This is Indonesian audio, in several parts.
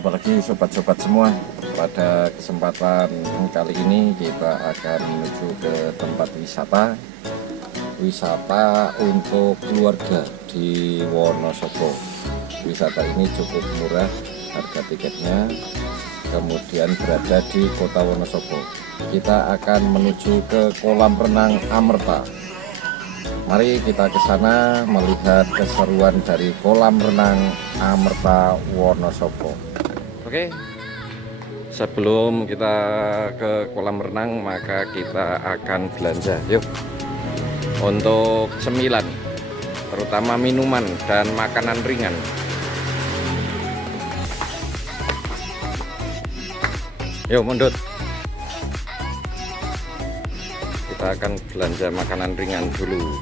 Jumpa lagi sobat-sobat semua. Pada kesempatan kali ini kita akan menuju ke tempat wisata untuk keluarga di Wonosobo. Wisata ini cukup murah harga tiketnya, kemudian berada di kota Wonosobo. Kita akan menuju ke kolam renang Amerta. Mari kita ke sana melihat keseruan dari kolam renang Amerta Wonosobo. Oke, sebelum kita ke kolam renang maka kita akan belanja. Yuk, untuk cemilan, terutama minuman dan makanan ringan. Yuk mundur. Kita akan belanja makanan ringan dulu.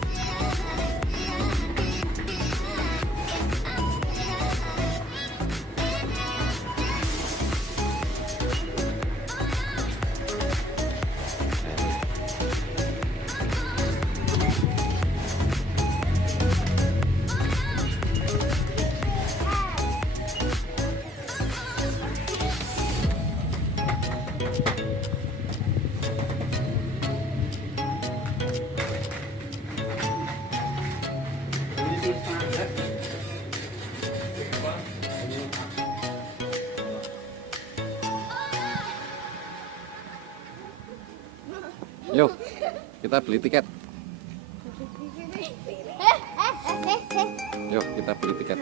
Yuk, kita beli tiket. Yuk, kita beli tiket.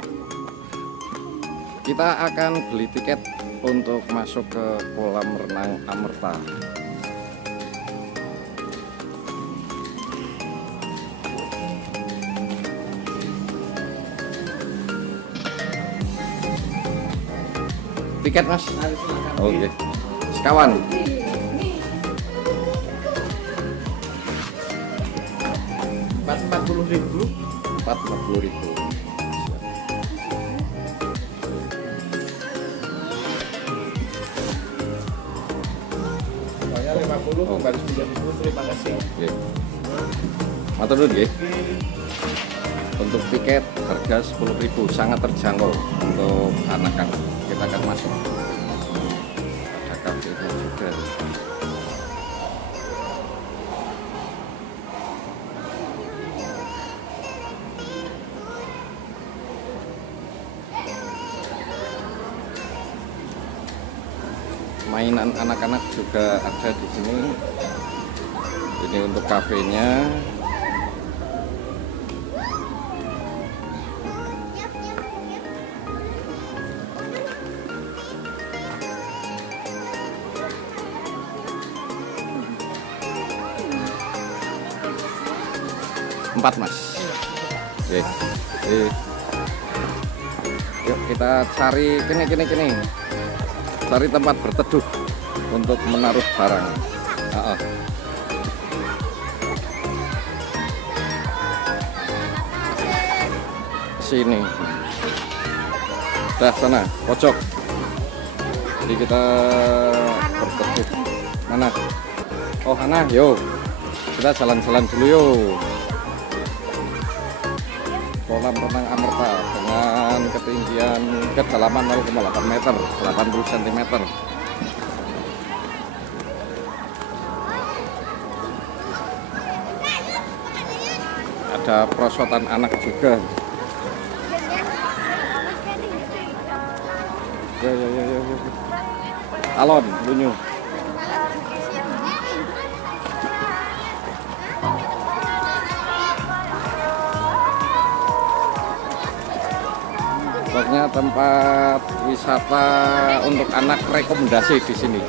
Kita akan beli tiket untuk masuk ke kolam renang Amerta. Tiket, Mas? Oke. Sekawan. Rp40.000. Rp40.000. Soalnya 50 kembali 9.000. Terima kasih. Oke. Matur nuwun nggih. Untuk tiket harga 10.000, sangat terjangkau untuk anak-anak. Kita akan masuk. Ada kafe juga. Mainan anak-anak juga ada di sini. Ini untuk kafenya. Empat, Mas. Oke. Yuk kita cari kini. Cari tempat berteduh untuk menaruh barang. Sini. Dah sana, pojok. Jadi kita berteduh. Mana? Oh, sana, yuk. Kita jalan-jalan dulu yuk. Kolam renang Amerta dengan ketinggian kedalaman 0,8 meter, 80 cm. Ada perosotan anak juga. Ya. Alon, lunyu. Pokoknya tempat wisata untuk anak rekomendasi di sini.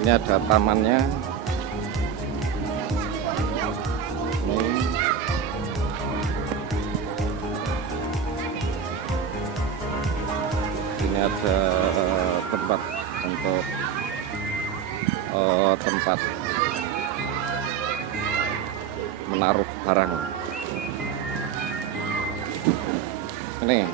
Ini ada tamannya. Ini ada tempat untuk tempat menaruh barang. Ini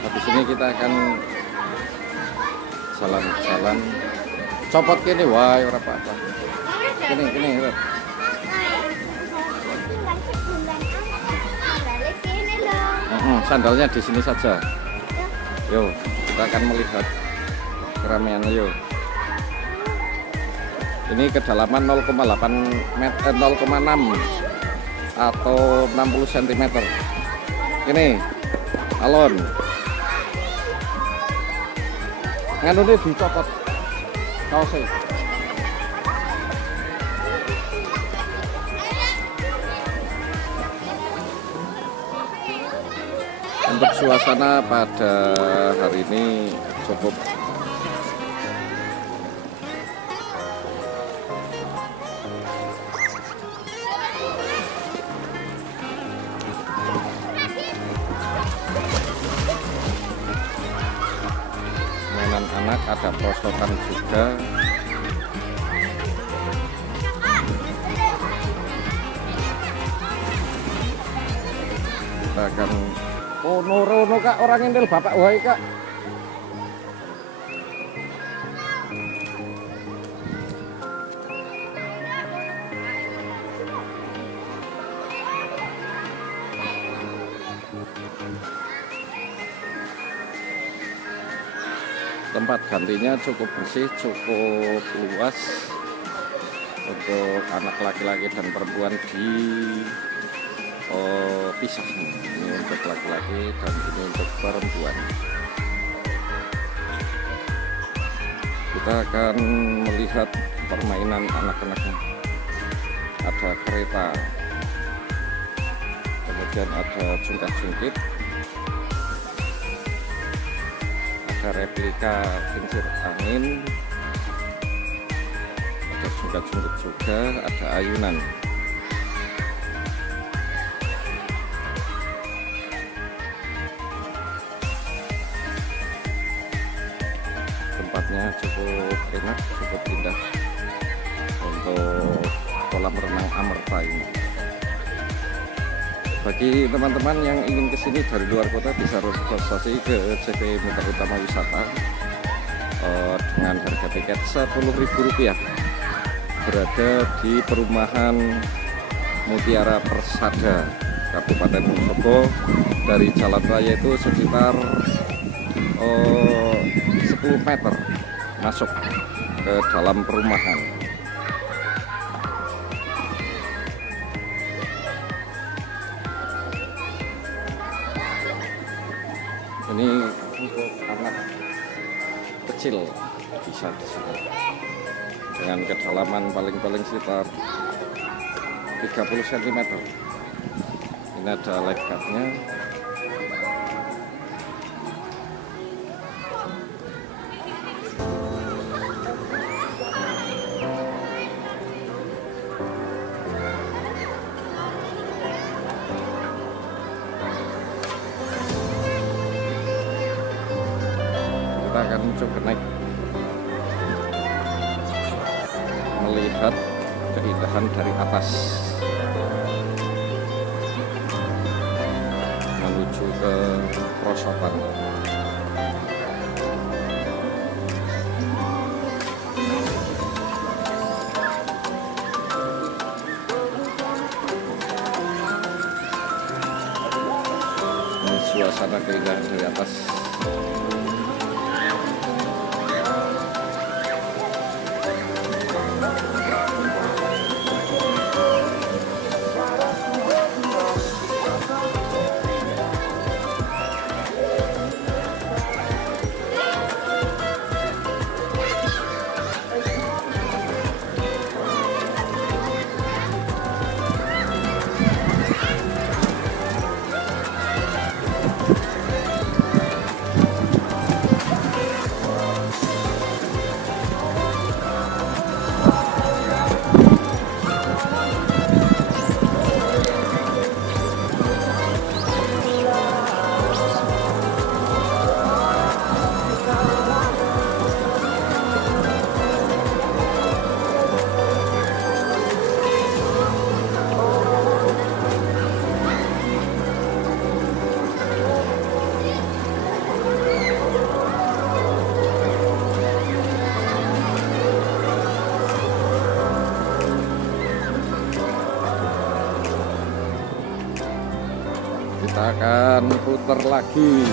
habis ini kita akan jalan-jalan copot kene wae ora apa-apa. Kene Rep. Sandalnya di sini saja. Yo, kita akan melihat keramaiannya yuk. Ini kedalaman 0,8 meter, 0,6 atau 60 cm. Ini alon. Nganu ini dicopot kaosnya. Untuk suasana pada hari ini cukup mainan anak, ada prosotan juga. Kita akan Rono Kak, orang ngendel bapak wae Kak. Tempat gantinya cukup bersih, cukup luas untuk anak laki-laki dan perempuan di pisah. Ini untuk laki-laki dan ini untuk perempuan. Kita akan melihat permainan anak-anaknya. Ada kereta, kemudian ada jungkat-jungkit, ada replika kincir angin, ada jungkat-jungkit juga, ada ayunan. Tempatnya cukup enak, cukup indah untuk kolam renang Amerta ini. Bagi teman-teman yang ingin kesini dari luar kota bisa registrasi ke CV Mitra Utama Wisata dengan harga tiket Rp10.000. Berada di perumahan Mutiara Persada, Kabupaten Wonosobo. Dari jalan raya itu sekitar 10 meter masuk ke dalam perumahan. Ini untuk anak kecil bisa di sini dengan kedalaman paling-paling sekitar 30 cm. Ini ada lifeguardnya. Kita akan mencoba naik melihat keindahan dari atas menuju ke perosotan. Ini suasana keindahan dari atas. kita akan putar lagi.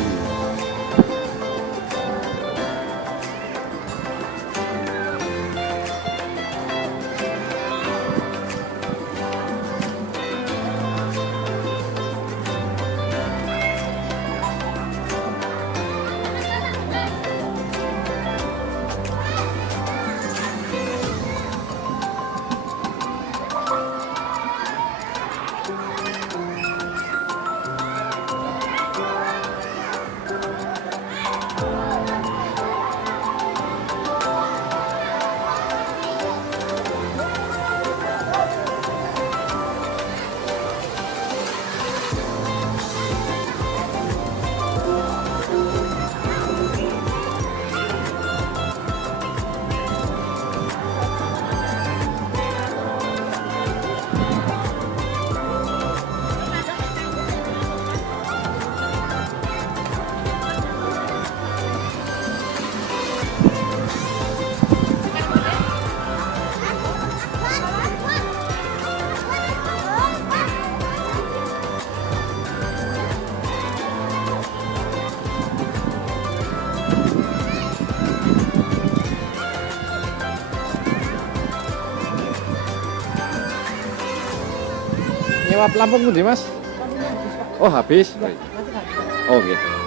Nyewa pelampung pundi, Mas? Oh, habis. Oh, gitu.